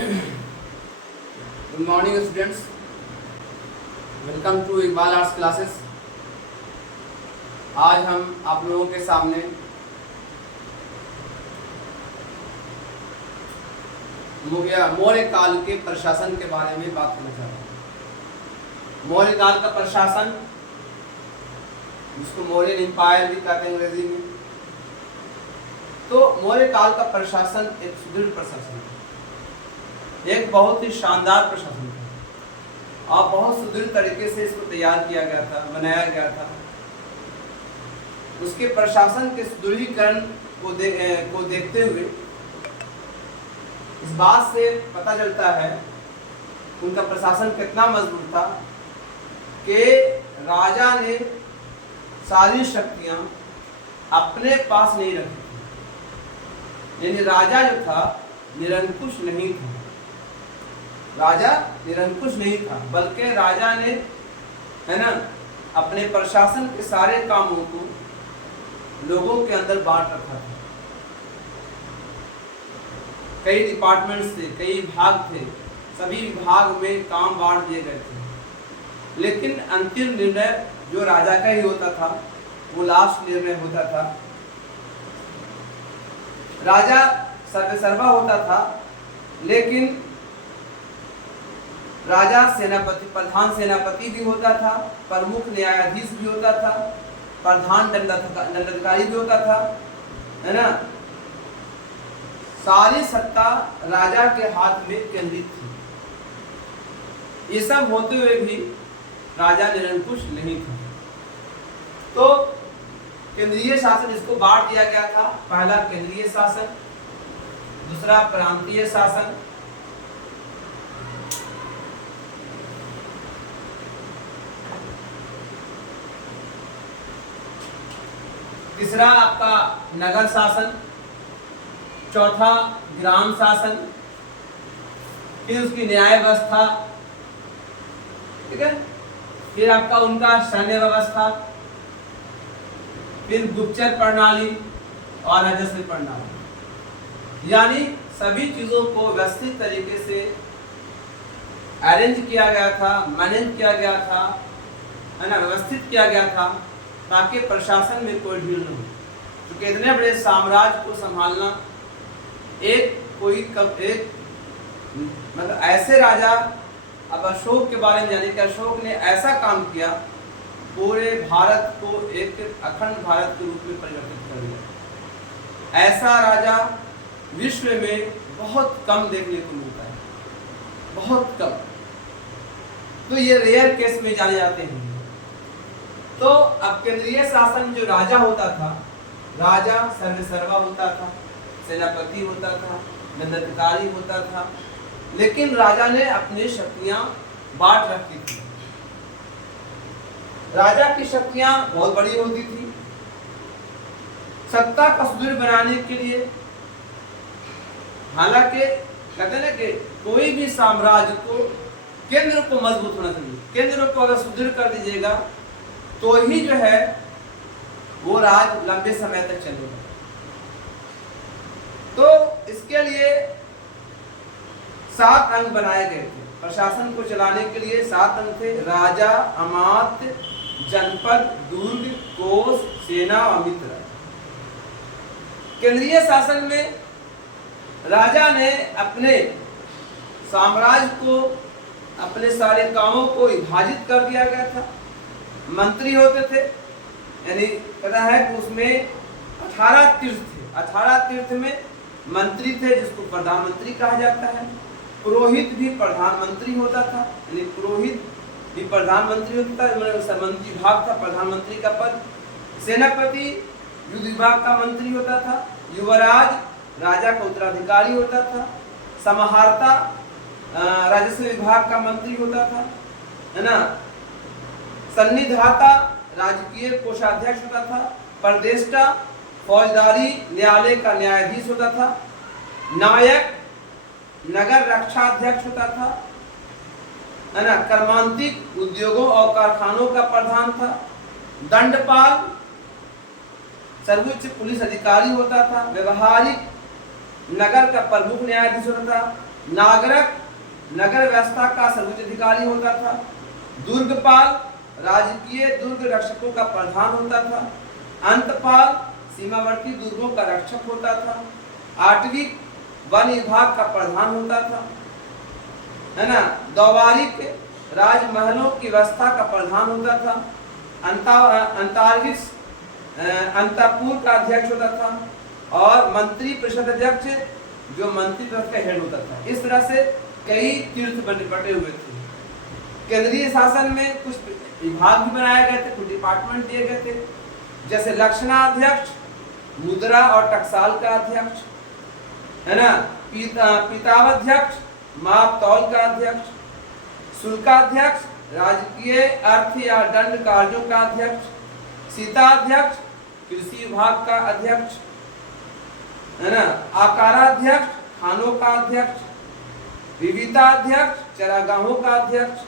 Good morning students, welcome to Iqbal arts classes. आज हम आप लोगों के सामने मौर्य काल के प्रशासन के बारे में बात करना चाह रहा हूँ। मौर्य काल का प्रशासन, जिसको मौर्य एम्पायर भी कहते हैं अंग्रेजी में, तो मौर्य काल का प्रशासन एक सुदृढ़ प्रशासन है, एक बहुत ही शानदार प्रशासन था और बहुत सुदृढ़ तरीके से इसको तैयार किया गया था, बनाया गया था। उसके प्रशासन के सुदृढ़ीकरण को देखते हुए इस बात से पता चलता है उनका प्रशासन कितना मजबूत था कि राजा ने सारी शक्तियां अपने पास नहीं रखी थी। यानी राजा जो था निरंकुश नहीं था, राजा निरंकुश नहीं था, बल्कि राजा ने, है ना, अपने प्रशासन के सारे कामों को लोगों के अंदर बांट रखा था। कई डिपार्टमेंट्स थे, कई विभाग थे, सभी विभाग में काम बांट दिए गए थे, लेकिन अंतिम निर्णय जो राजा का ही होता था, वो लास्ट निर्णय होता था। राजा सर्वेसर्वा होता था, लेकिन राजा सेनापति, प्रधान सेनापति भी होता था, प्रमुख न्यायाधीश भी होता था, प्रधान दंडाधिकारी भी होता था, है ना। सारी सत्ता राजा के हाथ में केंद्रित थी। ये सब होते हुए भी राजा निरंकुश नहीं था। तो केंद्रीय शासन, इसको बांट दिया गया था। पहला केंद्रीय शासन, दूसरा प्रांतीय शासन, तीसरा आपका नगर शासन, चौथा ग्राम शासन, फिर उसकी न्याय व्यवस्था, ठीक है, फिर आपका उनका सैन्य व्यवस्था, फिर गुप्तचर प्रणाली और राजस्व प्रणाली। यानी सभी चीजों को व्यवस्थित तरीके से अरेंज किया गया था, मैनेज किया गया था, है ना, व्यवस्थित किया गया था, ताकि प्रशासन में कोई ढील न हो। क्योंकि इतने बड़े साम्राज्य को संभालना मतलब ऐसे राजा, अब अशोक के बारे में जाने कि अशोक ने ऐसा काम किया, पूरे भारत को एक अखंड भारत के रूप में परिवर्तित कर दिया। ऐसा राजा विश्व में बहुत कम देखने को मिलता है, बहुत कम। तो ये रेयर केस में जाने जाते हैं। तो अब केंद्रीय शासन जो राजा होता था, राजा सर्वेसर्वा होता था, सेनापति होता था, दंडाधिकारी होता था, लेकिन राजा ने अपनी शक्तियां बांट रखी थी। राजा की शक्तियां बहुत बड़ी होती थी। सत्ता का सुदृढ़ बनाने के लिए, हालांकि कहते हैं ना कि कोई भी साम्राज्य को केंद्र को मजबूत होना चाहिए। केंद्र को अगर सुदृढ़ कर दीजिएगा तो ही जो है वो राज लंबे समय तक चलेगा। तो इसके लिए 7 अंग बनाए गए थे। प्रशासन को चलाने के लिए 7 अंग थे: राजा, अमात्य, जनपद, दुर्ग, कोष, सेना और मित्र। केंद्रीय शासन में राजा ने अपने साम्राज्य को, अपने सारे कामों को विभाजित कर दिया गया था। मंत्री होते थे, यानी कहता है कि उसमें 18 तीर्थ थे। 18 तीर्थ में मंत्री थे, जिसको प्रधानमंत्री कहा जाता है। पुरोहित भी प्रधानमंत्री होता था, यानी पुरोहित भी प्रधानमंत्री होता था, मतलब मंत्री विभाग था प्रधानमंत्री का पद। सेनापति युद्ध विभाग का मंत्री होता था। युवराज राजा का उत्तराधिकारी होता था। समाहर्ता राजस्व विभाग का मंत्री होता था, है ना। सन्निधाता राजकीय कोषाध्यक्ष होता था। प्रदेष्टा फौजदारी न्यायालय का न्यायाधीश होता था। नायक नगर रक्षा अध्यक्ष होता था, है ना। कर्मांतिक उद्योगों और कारखानों का प्रधान था। दंडपाल सर्वोच्च पुलिस अधिकारी होता था। व्यवहारिक नगर का प्रमुख न्यायाधीश होता था। नागरक नगर व्यवस्था का सर्वोच्च अधिकारी होता था। दुर्गपाल राजकीय दुर्ग रक्षकों का प्रधान होता था। अंतपाल सीमावर्ती दुर्गों का रक्षक होता था। आठवीं वन विभाग का प्रधान होता था, है ना। दौवारिक राजमहलों की व्यवस्था का प्रधान होता था। अंतरिक्ष अंतपुर का अध्यक्ष होता था। और मंत्री परिषद अध्यक्ष जो मंत्री परिषद का हेड होता था। इस तरह से कई तीर्थ बटे हुए थे। केंद्रीय शासन में कुछ विभाग भी बनाए गए थे, कुछ डिपार्टमेंट दिए गए थे, जैसे लक्षणाध्यक्ष, मुद्रा और टकसाल का अध्यक्ष, है ना, पीतावाध्यक्ष, माप तौल का अध्यक्ष, शुल्काध्यक्ष, राजकीय अर्थ या दंड कार्यों का अध्यक्ष, सीताध्यक्ष, कृषि विभाग का अध्यक्ष, है ना, आकाराध्यक्ष, खानों का अध्यक्ष, विविधाध्यक्ष, चरागाहों का अध्यक्ष,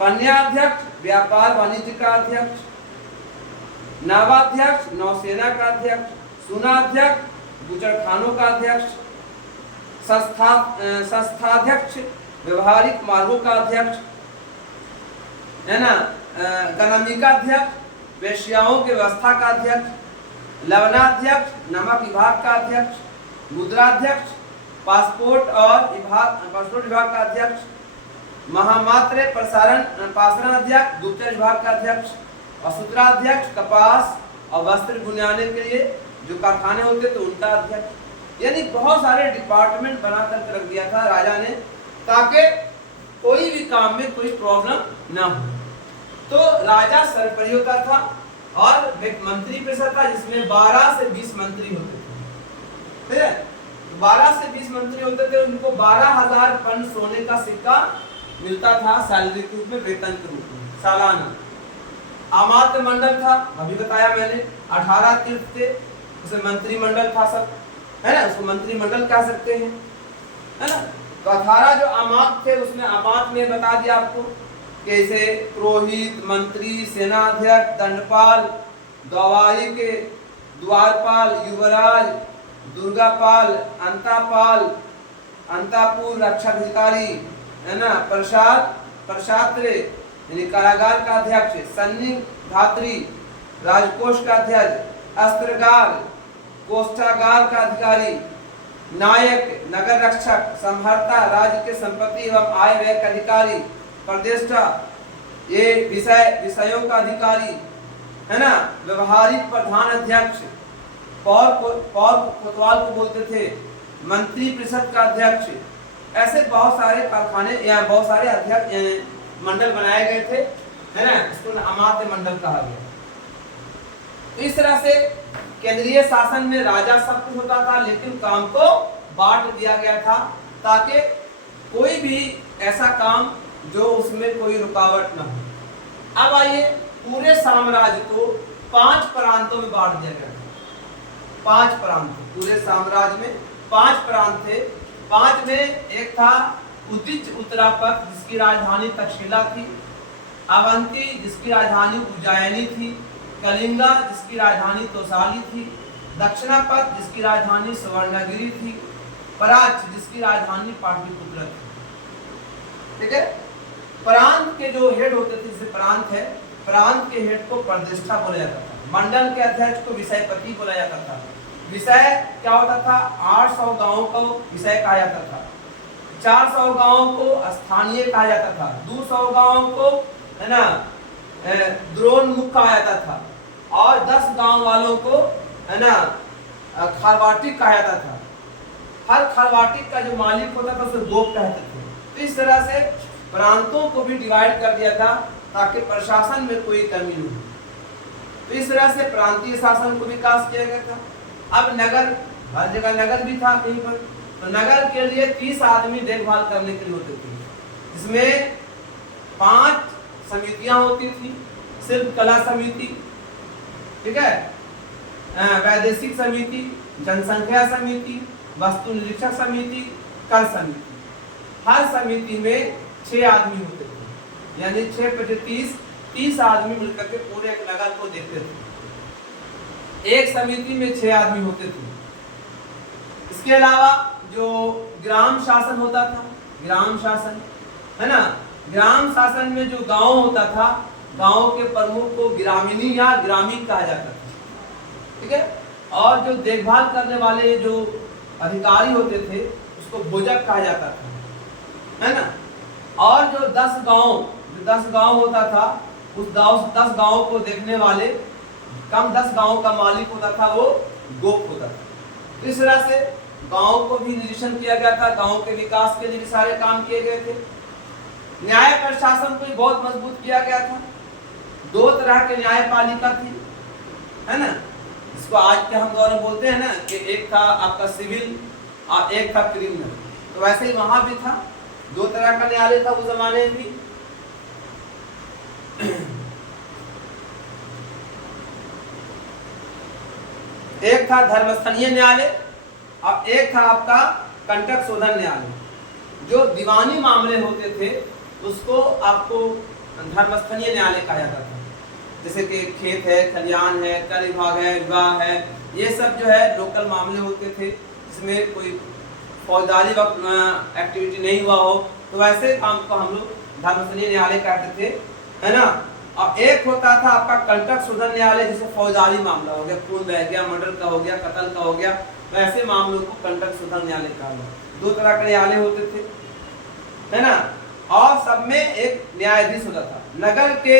पन्याध्यक्ष, व्यापार वाणिज्य का अध्यक्ष, नावाध्यक्ष, नौसेना का अध्यक्ष, सुनाध्यक्ष, बुचड़खानों का अध्यक्ष, संस्थाध्यक्ष, व्यवहारिक मार्गों का अध्यक्ष, है ना, गणमिकाध्यक्ष, वेश्याओं की व्यवस्था का अध्यक्ष, लवणाध्यक्ष, नमक विभाग का अध्यक्ष, मुद्राध्यक्ष, पासपोर्ट विभाग का अध्यक्ष, महामात्र पाषाण अध्यक्ष, गुप्तचर विभाग का अध्यक्ष, और सूत्राध्यक्ष, कपास और वस्त्र बुनाने के लिए जो कारखाने होते थे उनका अध्यक्ष। यानी बहुत सारे डिपार्टमेंट बना कर रख दिया था राजा ने, ताकि कोई भी काम में कोई प्रॉब्लम ना हो। तो राजा सर्वोपरि होता था और एक मंत्री परिषद था जिसमें 12 से 20 मंत्री होते थे। ठीक है, 12 से 20 मंत्री होते थे। उनको 12,000 पन सोने का सिक्का मिलता था सैलरी के रूप में, वेतन के रूप में सालाना। अमात्य मंडल था, अभी बताया मैंने, 18 तीर्थ थे, उसमें मंत्रिमंडल था सब, है ना, उसको मंत्रिमंडल कह सकते हैं, है ना। तो 18 जो अमात्य थे, उसमें अमात्य में बता दिया आपको, कैसे पुरोहित, मंत्री, सेनाध्यक्ष, दंडपाल, दौवारिक, द्वारपाल, युवराज, दुर्गापाल, अंतापाल, अंतापुर रक्षक अधिकारी, है ना, प्रशात्र यानी कारागार का अध्यक्ष, सन्निधात्री राजकोष का अध्यक्ष, अस्त्रागार कोष्ठागार का अधिकारी, नायक नगर रक्षक, संहर्ता राज्य के संपत्ति एवं आय व्यय का अधिकारी, प्रदेष्टा ये विषयों का अधिकारी, है ना, व्यवहारिक प्रधान अध्यक्ष, पौर कोतवाल को बोलते थे, मंत्री परिषद का अध्यक्ष। ऐसे बहुत सारे कारखाने या बहुत सारे अध्यक्ष मंडल बनाए गए थे, है ना, इसको अमात्य मंडल कहा गया। इस तरह से केंद्रीय शासन में राजा सब कुछ होता था, लेकिन काम को बांट दिया गया था ताकि कोई भी ऐसा काम जो उसमें कोई रुकावट न हो। अब आइए, पूरे साम्राज्य को 5 प्रांतों में बांट दिया गया था। 5 प्रांत, पूरे साम्राज्य में 5 प्रांत थे। 5 में एक था उद्दिच उत्तरापथ जिसकी राजधानी तक्षशिला थी, अवंती जिसकी राजधानी उज्जैनी थी, कलिंगा जिसकी राजधानी तोसाली थी, दक्षिणापथ जिसकी राजधानी स्वर्णगिरी थी, पराच जिसकी राजधानी पाटलिपुत्र थी। ठीक है, प्रांत के जो हेड होते थे, जैसे प्रांत है, प्रांत के हेड को प्रतिष्ठा बोला जाता था, मंडल के अध्यक्ष को विषयपति बोला जाता था। विषय क्या होता था, 800 गांवों को विषय कहा जाता था, 400 गांवों को स्थानीय कहा जाता था, 200 गांवों को, है ना, द्रोणमुख कहा जाता था, और 10 गांव वालों को, है ना, खारवाटिक कहा जाता था। हर खारवाटिक का जो मालिक होता था उसे गोप कहते थे। तो इस तरह से प्रांतों को भी डिवाइड कर दिया था ताकि प्रशासन में कोई कमी न हो। तो इस तरह से प्रांतीय शासन को विकास किया गया था। अब नगर, हर जगह नगर भी था कहीं पर, तो नगर के लिए 30 आदमी देखभाल करने के लिए होते थे, जिसमें 5 समितियां होती थी। शिल्प कला समिति, ठीक है, वैदेशिक समिति, जनसंख्या समिति, वस्तु निरीक्षक समिति, कर समिति। हर समिति में 6 आदमी होते थे, यानी 6 × 30 आदमी मिलकर के पूरे एक नगर को देखते थे। एक समिति में 6 आदमी होते थे। इसके अलावा जो ग्राम शासन होता था, ग्राम शासन है ना, ग्राम शासन में जो गांव होता था, गांव के प्रमुख को ग्रामीणी या ग्रामीण कहा जाता था, ठीक है। और जो देखभाल करने वाले जो अधिकारी होते थे उसको भोजक कहा जाता था, है ना। और जो 10 गांव होता था, उस 10 गांव को देखने वाले, कम 10 गांव का मालिक होता था, वो गोप होता था। इस तरह से गांव को भी निरीक्षण किया गया था, गांव के विकास के लिए भी सारे काम किए गए थे। न्याय प्रशासन को भी बहुत मजबूत किया गया था। 2 तरह के न्यायपालिका थी, है ना, इसको आज के हम दौर में बोलते हैं ना कि एक था आपका सिविल और एक था क्रिमिनल, तो वैसे ही वहां भी था, 2 तरह का न्यायालय था उस जमाने में भी। एक था धर्मस्थलीय न्यायालय और एक था आपका कंटक शोधन न्यायालय। जो दीवानी मामले होते थे उसको आपको धर्मस्थलीय न्यायालय कहा जाता था, जैसे कि खेत है, खलियान है, कर विभाग है, विवाह है, ये सब जो है लोकल मामले होते थे, जिसमें कोई फौजदारी एक्टिविटी नहीं हुआ हो, तो वैसे काम को हम लोग धर्मस्थलीय न्यायालय कहते थे, है ना। और एक होता था आपका कंटक शोधन न्यायालय, जैसे फौजदारी मामला हो गया, खून बह गया, मर्डर का हो गया, कत्ल का हो गया, वैसे मामलों को कंटक शोधन न्यायालय कहा गया। 2 तरह के न्यायालय होते थे, है ना। और सब में एक न्यायाधीश होता था। नगर के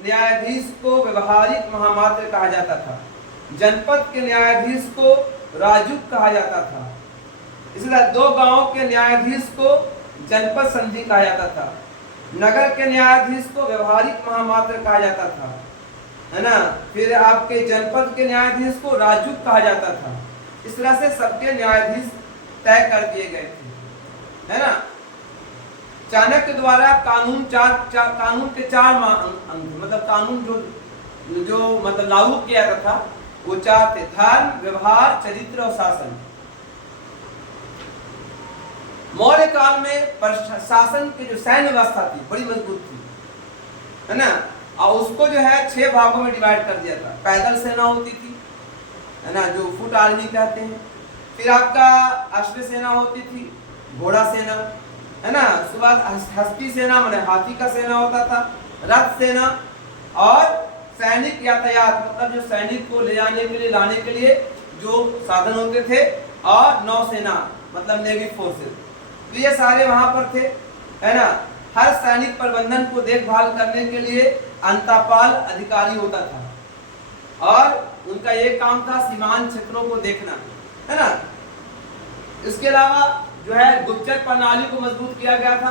न्यायाधीश को व्यवहारिक महामात्र कहा जाता था, जनपद के न्यायाधीश को राजुक कहा जाता था, इसलिए 2 गांवों के न्यायाधीश को जनपद संधि कहा जाता था, नगर के न्यायाधीश को व्यवहारिक महामात्र कहा जाता था, है ना। फिर आपके जनपद के न्यायाधीश को राजुक कहा जाता था। इस तरह से सबके न्यायाधीश तय कर दिए गए थे, है ना। चाणक्य द्वारा कानून के 4 अंग, मतलब कानून जो मतलब लागू किया गया था वो 4 थे: धर्म, व्यवहार, चरित्र और शासन। मौर्य काल में प्रशासन की जो सैन्य व्यवस्था थी बड़ी मजबूत थी, है ना, और उसको जो है 6 भागों में डिवाइड कर दिया था। पैदल सेना होती थी, है ना, जो फुट आर्मी कहते हैं। फिर आपका अश्व सेना होती थी, घोड़ा सेना, है ना। उसके बाद हस्ती सेना माने हाथी का सेना होता था, रथ सेना, और सैनिक यातायात मतलब जो सैनिक को ले जाने के लिए, लाने के लिए जो साधन होते थे, और नौसेना मतलब नेवी फोर्सेस, तो ये सारे वहां पर थे, है ना। हर सैनिक प्रबंधन को देखभाल करने के लिए अंतपाल अधिकारी होता था, और उनका ये काम था सीमांत क्षेत्रों को देखना, है ना। इसके अलावा जो है गुप्तचर प्रणाली को मजबूत किया गया था।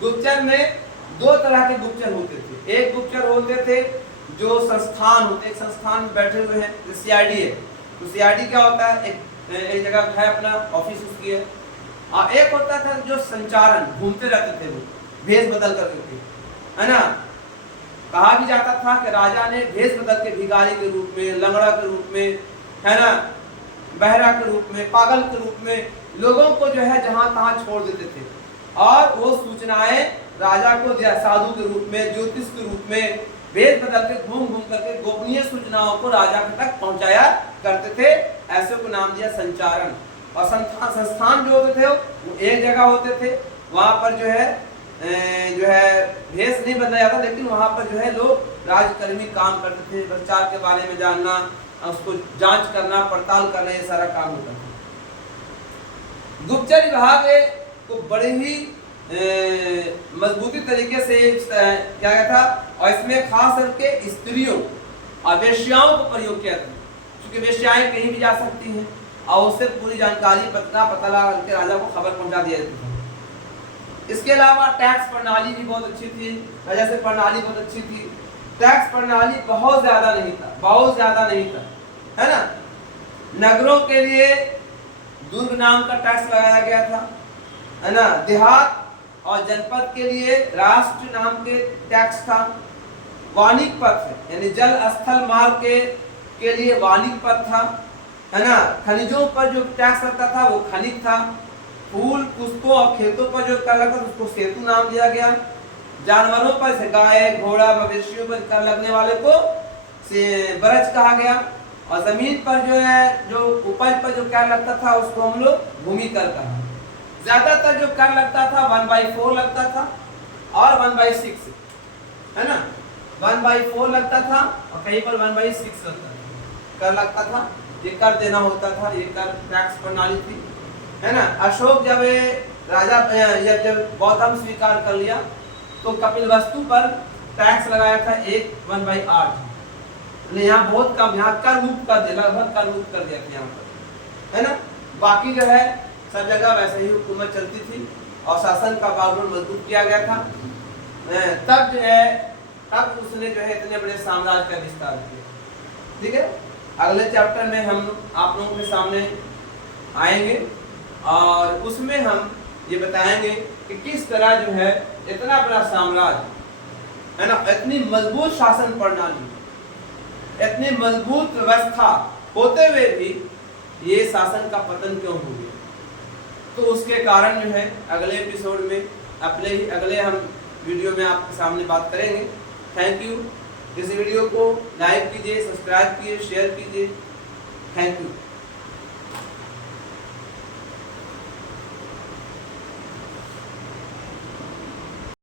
गुप्तचर में 2 तरह के गुप्तचर होते थे। एक गुप्तचर होते थे जो संस्थान होते, एक संस्थान में बैठे हुए हैं, सीआईडी है, तो सीआईडी क्या होता है, एक जगह है अपना ऑफिस उसकी है। और एक होता था जो संचारण, घूमते रहते थे, वो भेष बदल करके, है ना। कहा भी जाता था कि राजा ने भेष बदल के भिखारी के रूप में, लंगड़ा के रूप में, है ना, बहरा के रूप में, पागल के रूप में लोगों को जो है जहां तहां छोड़ देते थे, और वो सूचनाएं राजा को साधु के रूप में, ज्योतिष के रूप में भेष बदल के घूम करके गोपनीय सूचनाओं को राजा तक पहुंचाया करते थे। ऐसे को नाम दिया संचारण। और संस्थान जो होते थे वो एक जगह होते थे, वहां पर जो है भेष नहीं बदला जाता, लेकिन वहां पर जो है लोग राजकर्मी काम करते थे, भ्रष्टाचार के बारे में जानना, उसको जांच करना, पड़ताल करना, ये सारा काम होता था। गुप्तचर विभाग को बड़े ही मजबूती तरीके से किया गया था, और इसमें खास करके स्त्रियों और वेश्याओं को प्रयोग किया था, क्योंकि वेश्याएं कहीं भी जा सकती हैं, और उससे पूरी जानकारी पता लगा करके राजा को खबर पहुंचा दिया जाता था। इसके अलावा टैक्स प्रणाली भी बहुत अच्छी थी, राजस्व प्रणाली बहुत अच्छी थी। टैक्स प्रणाली बहुत ज्यादा नहीं था, है ना। नगरों के लिए दुर्ग नाम का टैक्स लगाया गया था, है ना। देहात और जनपद के लिए राष्ट्र नाम के टैक्स था। वाणिज्य पथ यानी जल स्थल मार्ग के लिए वाणिज्य पथ था, है ना। खनिजों पर जो टैक्स लगता था वो खनिज था। फूल, पुष्पों और खेतों पर जो कर लगता था उसको सेतु नाम दिया गया। जानवरों पर गाय, घोड़ा, मवेशियों पर कर लगने वाले को ब्रज कहा गया। और जमीन पर जो है जो उपज पर जो कर लगता था उसको हम लोग भूमि कर कहा। ज्यादातर जो कर लगता था 1/4 लगता था और 1/6, है ना, 1/4 लगता था और कहीं पर 1/6 लगता था, कर लगता था। ये कर देना होता था, ये कर टैक्स प्रणाली थी, है ना। अशोक जब राजा जब गौतम स्वीकार कर लिया तो कपिलवस्तु पर टैक्स लगाया था 1/8। यहाँ बहुत कम, यहाँ कर मुक्त कर दिया, लगभग कर मुक्त कर दिया था यहाँ पर, है ना। बाकी जो है सब जगह वैसे ही हुकूमत चलती थी और शासन का बागडोर मजबूत किया गया था। तब जो है तब उसने जो है इतने बड़े साम्राज्य का विस्तार किया। ठीक है, अगले चैप्टर में हम आप लोगों के सामने आएंगे और उसमें हम ये बताएंगे कि किस तरह जो है इतना बड़ा साम्राज्य, है ना, इतनी मजबूत शासन प्रणाली, इतनी मजबूत व्यवस्था होते हुए भी ये शासन का पतन क्यों हो गया। तो उसके कारण जो है अगले एपिसोड में अगले हम वीडियो में आपके सामने बात करेंगे। Thank you. इस वीडियो को लाइक कीजिए, सब्सक्राइब कीजिए, शेयर कीजिए। Thank you.